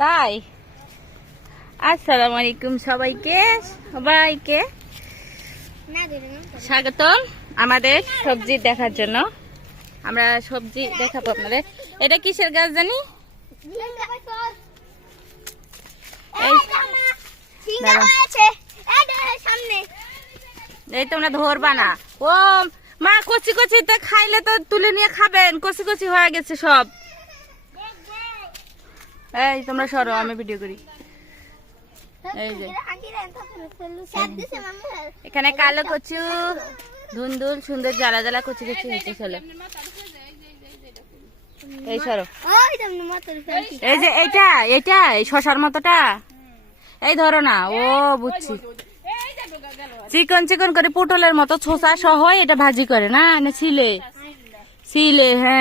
তাই আসসালামু আলাইকুম সবাইকে স্বাগতম আমাদের সবজি দেখার জন্য। আমরা সবজি দেখাবো আপনাদের। এটা কিসের গাছ জানি? এই তোমরা ধরবা না। ও মা, কচি কচি তে খাইলে তো তুলে নিয়ে খাবেন, কচি কচি হয়ে গেছে সব। এই তোমরা সরো, আমি ভিডিও করি। এই যে এখানে কালো কচু, ধুন্দুল, সুন্দর জ্বালা জ্বালা কচি কচি হয়েছে। চলো এই সরো। এই যে এটা এটা এই শশার মতোটা, এই ধরো না। ও বুঝছি, চিকন চিকন করে পটলের মতো ছোসা সহ এটা ভাজি করে না, ছিলে ছিলে। হ্যাঁ